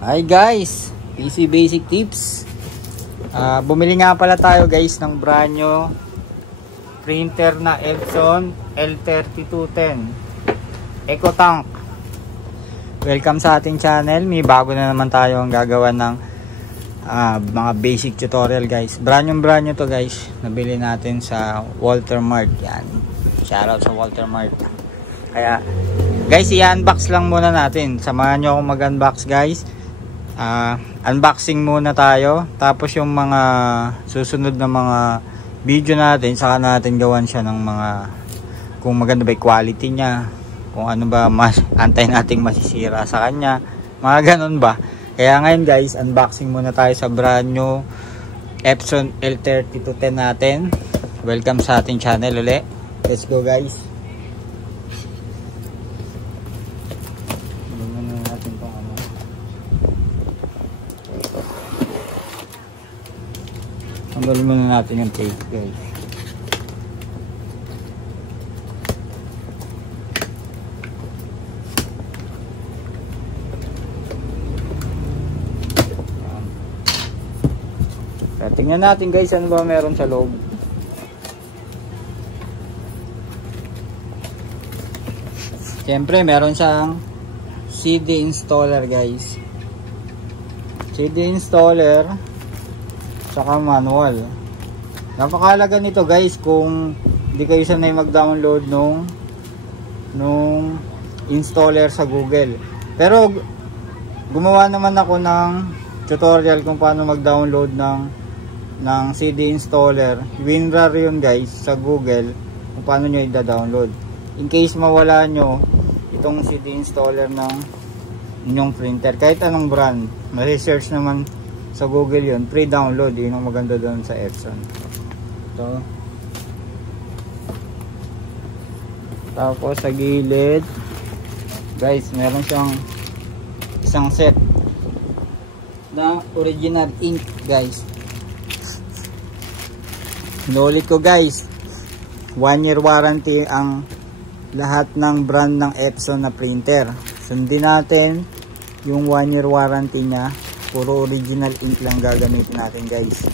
Hi guys, PC Basic Tips. Bumili nga pala tayo guys ng brand new printer na Epson L3210 EcoTank. Welcome sa ating channel. May bago na naman tayo ang gagawa ng mga basic tutorial guys. Brand new to guys. Nabili natin sa Walter Mart. Yan. Shoutout sa Walter Mart. Kaya guys, i-unbox lang muna natin. Samahan nyo akong mag-unbox guys. Unboxing muna tayo. Tapos yung mga susunod na mga video natin, saka natin gawan siya ng mga kung maganda ba yung quality niya, kung ano ba mas antay nating masisira sa kanya, mga ganun ba. Kaya ngayon guys, unboxing muna tayo sa brand new Epson L3210 natin. Welcome sa ating channel ulit. Let's go guys. Tanggalin muna natin yung tape guys. Tingnan natin guys ano ba meron sa loob. Siyempre meron siyang CD installer guys. CD installer saka manual. Napakahalaga nito guys kung hindi kayo sanay mag-download nung installer sa Google. Pero gumawa naman ako ng tutorial kung paano mag-download ng CD installer. WinRAR yun guys sa Google kung paano nyo i-download. In case mawala nyo itong CD installer ng inyong printer, kahit anong brand, ma-research naman sa Google yun, pre-download. Yun ang maganda doon sa Epson. Ito. Tapos sa gilid guys, meron siyang isang set na original ink guys. Inulit ko guys, 1 year warranty ang lahat ng brand ng Epson na printer. Sundin natin yung 1 year warranty nya. Puro original ink lang gagamitin natin guys.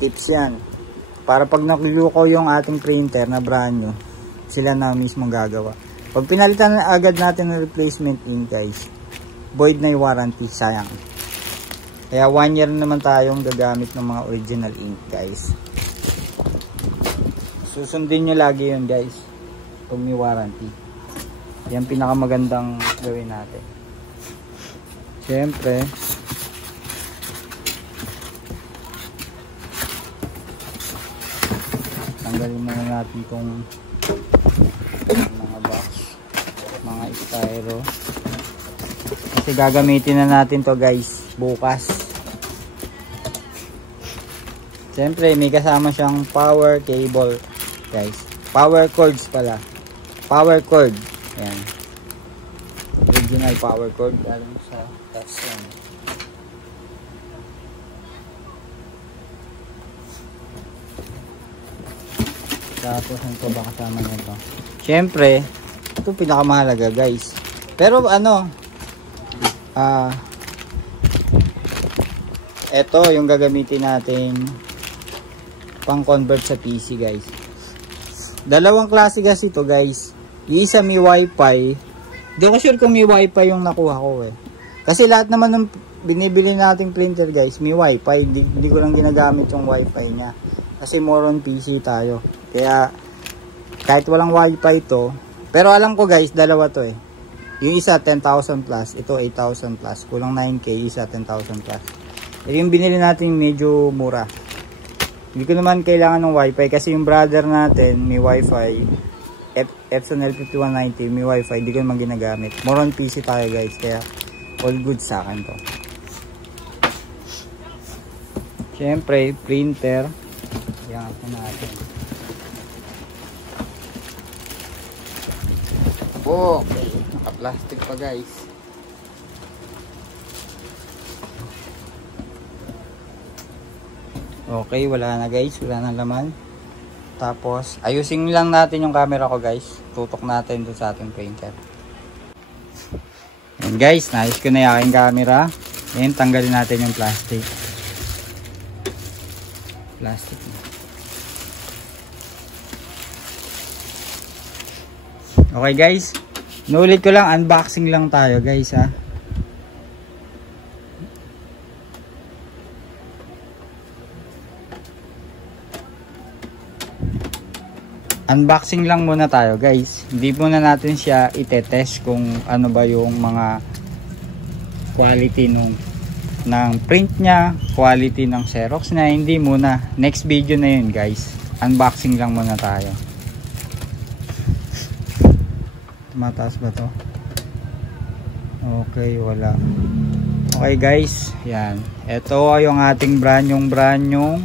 Tips yan. Para pag nagluluko yung ating printer na brand new, sila na mismo gagawa. Pag pinalitan na agad natin ng replacement ink guys, void na yung warranty, sayang. Kaya 1 year naman tayong gagamit ng mga original ink guys. Susundin nyo lagi yun guys kung may warranty. Yan pinakamagandang gawin natin. Siyempre tanggalin muna natin itong mga box, mga styro, kasi gagamitin na natin to guys bukas. Siyempre may kasama siyang power cable guys, power cords pala, power cord. Ayan, original power cord galing sa Epson. Tapos ano ba kasama nito? Siyempre ito pinakamahalaga guys. Pero ano, ito yung gagamitin natin pang convert sa PC guys. Dalawang klase kasi ito guys. Yung isa may wifi. Hindi ko sure kung may wifi yung nakuha ko eh. Kasi lahat naman ng binibili nating printer guys may wifi. Hindi ko lang ginagamit yung wifi nya. Kasi more on PC tayo. Kaya kahit walang wifi to. Pero alam ko guys, dalawa to eh. Yung isa 10,000 plus. Ito 8,000 plus. Kulang 9K. Isa 10,000 plus. Yung binili natin medyo mura. Hindi ko naman kailangan ng wifi kasi yung brother natin may wifi. Epson L5190 may wifi. Hindi ko naman ginagamit. More on PC tayo guys. Kaya all good sa akin to. Siyempre printer. Iangat na natin. Okay. Naka-plastic pa guys. Okay, wala na guys. Wala na laman. Tapos, ayusin lang natin yung camera ko guys. Tutok natin doon sa ating printer. Ayan guys, naayos ko na yung aking camera. And tanggalin natin yung plastic. Okay guys, nulit ko lang, unboxing lang tayo guys ha. Unboxing lang muna tayo guys. Hindi muna natin siya itetest kung ano ba yung mga quality ng print niya, quality ng Xerox na. Hindi muna. Next video na yun guys. Unboxing lang muna tayo. Mataas ba to? Okay, wala. Okay guys, yan. Ito yung ating brand new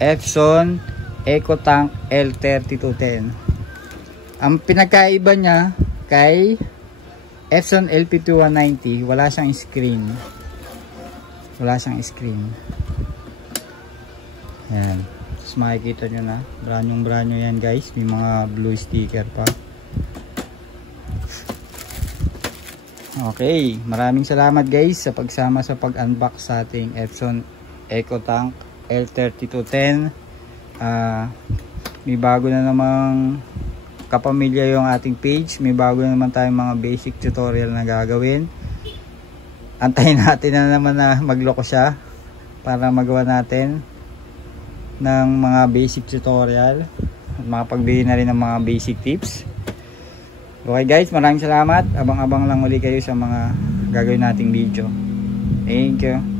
Epson EcoTank L3210. Ang pinagkaiba niya kay Epson LPT190, wala siyang screen. Yan. Tapos makikita nyo na, brand new yan guys. May mga blue sticker pa. Okay, maraming salamat guys sa pagsama sa pag-unbox sa ating Epson EcoTank L3210. May bago na namang kapamilya yung ating page. May bago na naman tayong mga basic tutorial na gagawin. Antayin natin na naman na magloko siya para magawa natin ng mga basic tutorial at makapagbigay na rin ng mga basic tips. Okay guys, maraming salamat. Abang-abang lang uli kayo sa mga gagawin nating video. Thank you.